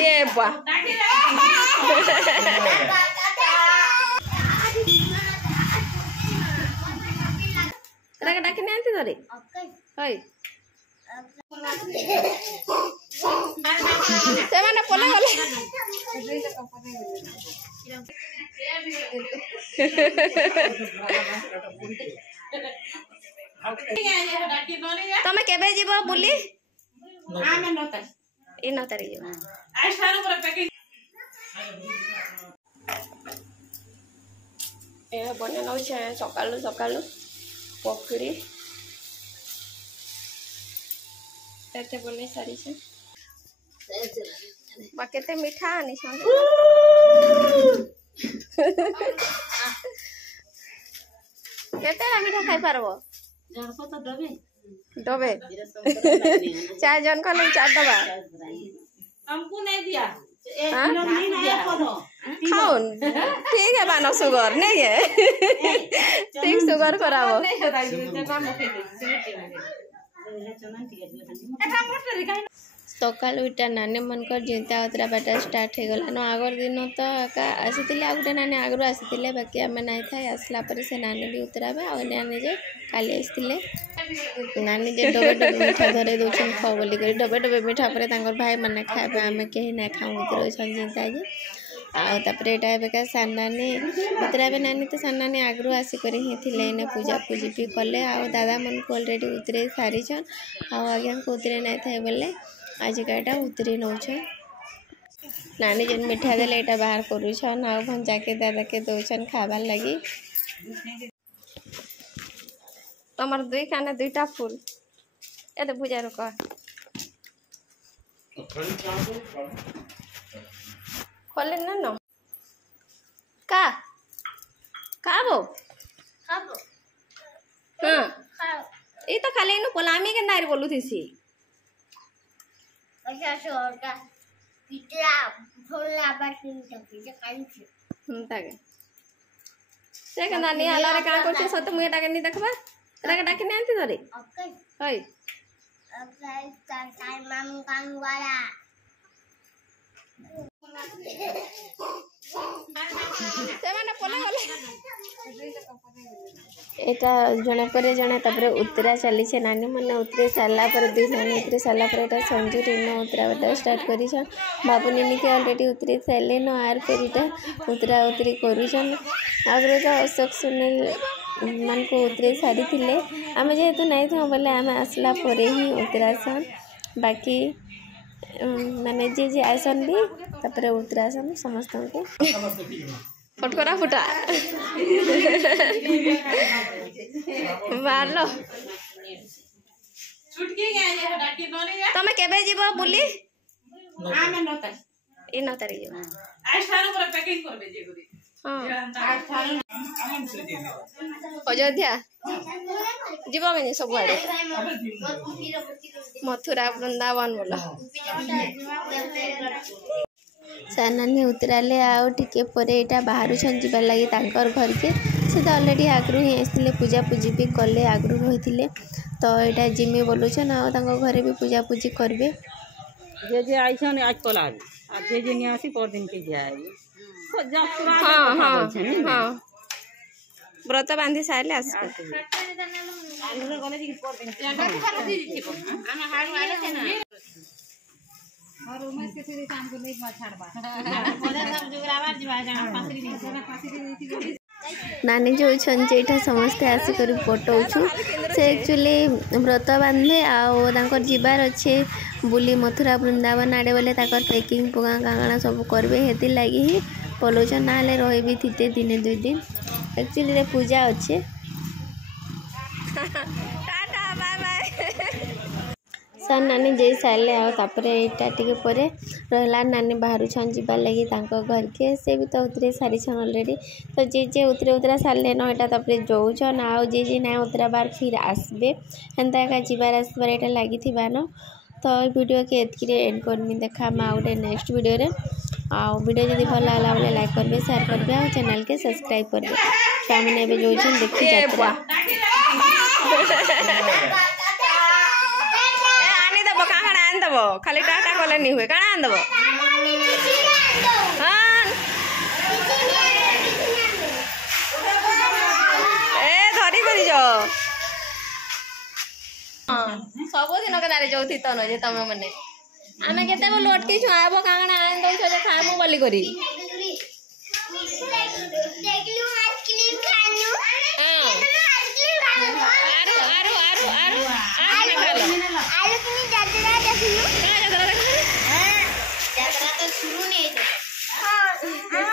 ये बा डाके नहीं धरे हई से माने पला गले तमे केबे जीवो बुली आमे न तार ई न तार जीवो आ सारो पर पैकिंग ए बने न छै सकाळु सकाळु पकड़ी तेते बने सारी से बा केते मीठा आनी सन केते मीठा खाई पारबो जन को तो डबे डबे 4 जन को नहीं 4 डबा हमको नहीं दिया किलो नहीं दिया खाओन ठीक है बानो शुगर नहीं है ठीक शुगर कराबो सकाल उठा नानी मनकर चिंता उतरा बाटा स्टार्ट हो गला न आगर दिन तो आसी आ गोटे नानी आगु आसी बाकी आम ना था आसला से नानी भी उतराबे आ नानी जे काली आसते नानी जे डबे डबे मीठा धरे दौन खाओ बोली डबे डबे मीठा पर भाई मैंने खाए आम कहीं ना खाऊ उतर चिंता जे आउे एटा सान नानी उतराबे नानी तो सान नानी आगु आसिक ही थे पूजा पूजी भी कले आ दादा मन को अलरेडी उतरे सारी छन आज्ञा को उतरे ना था बोले आज का उतरे नौछन नानी जन मिठा देले एटा बाहर करूछन आ भंजा के दादा के दौछन खाबार लगी तमर दुई खाने दुईटा फूल ए तो भुजा रुक खोले ना न का खाबो खाबो हां ई तो खाली नु पलामी के नारी बोलू थीसी अच्छा छोटा पिटला भोला बाटी के कांची ताके से के नानी आला रे का करछ सत मुए टाके नि देखबा एटा डाके नि आंती धरे ओके हई ओके ताई माम कांग वाला एटा जने पर जने तबरे उतरा चली छे नानी मन उतरे साला पर दुई नानी उतरे साला पर एटा संजू रिनो उतरा बटा स्टार्ट करी छन बाबू निनी के ऑलरेडी उतरे साले न आर पर एटा उतरा उतरी करू छन आगरे तो अशोक सुनील मन को उतरे सारी थिले आमे जेहेतु नहीं था बोले आमे आसला परे ही उतरा सन बाकी माने जे आसन भी तपरे उतरासन समस्त को फटकरा फुटा मारलो छुटकी गया डाकी नोनी तमे केबे जीवो बुली आमे न तार ई न तार जीवो आ सारो पर पैकिंग करबे जे गुरी हां अयोध्या जीवो में सब आड़े मथुरा वृंदावन बोला सानानी उतराले आउ टिके परे एटा बाहर छन जीवा लगी तांकर घर के से तो ऑलरेडी आगु ही आसले पूजा पूजी भी कले आगु होइतिले तो एटा जिमे बोलुछन आ तांको घरे भी पूजा पूजी करबे जे आइछन आज कला आज जे ने आसी पर दिन के जाय हां हां हां व्रत बांधी साइले आस और उमेश के से काम को नहीं छाड़बा सब जुगराबार जीवा जाना पासरी नानी जो छंचेटा समस्ते आसी कर फोटो छु से एक्चुअली व्रत बांधे आ जीवार अच्छे बुली मथुरा वृंदावन आड़े बोले ताकर पैकिंग पुगा कांगणा सब करबे हेति लागि ही पलोचन नाले रही भी थीते दिने 2 दिन एक्चुअली रे पूजा अच्छे टाटा बाय बाय सन नानी जे साले आ तापरे एटा टिके परे रहला नानी बाहर छन जीवा लगी तांको घर के से भी तो उतरे सारी छन ऑलरेडी तो जे उतरे उतरा साले न एटा तापरे जो छन आ जे ना उतरा बार फिर आसबे हेंता का जीवार आसबार एटा लागी थिबा न तो वीडियो के एतकी एंड करमी देखा मा उठे नेक्स्ट वीडियो रे आ वीडियो जदी भल लागला बोले लाइक करबे शेयर करबे आ चैनल के सब्सक्राइब करबे सामने बे जो छन देखि जात्रा आनी दबो काहड़ा आन दबो आनदब खाली टाटा कले नहीं हुए काना आनदब हाँ ए धरी करी जो सब दिन के जो थी तो जे तमे मने आमे केते लोटकी छुआबो कांगना आन दो जे खामु बोली करी देखलु आइसक्रीम खानु आरो आरो आरो आरो आरो खालो आरो किनी जात्रा देखलु का जात्रा देखलु हां जात्रा तो शुरू नहीं है हां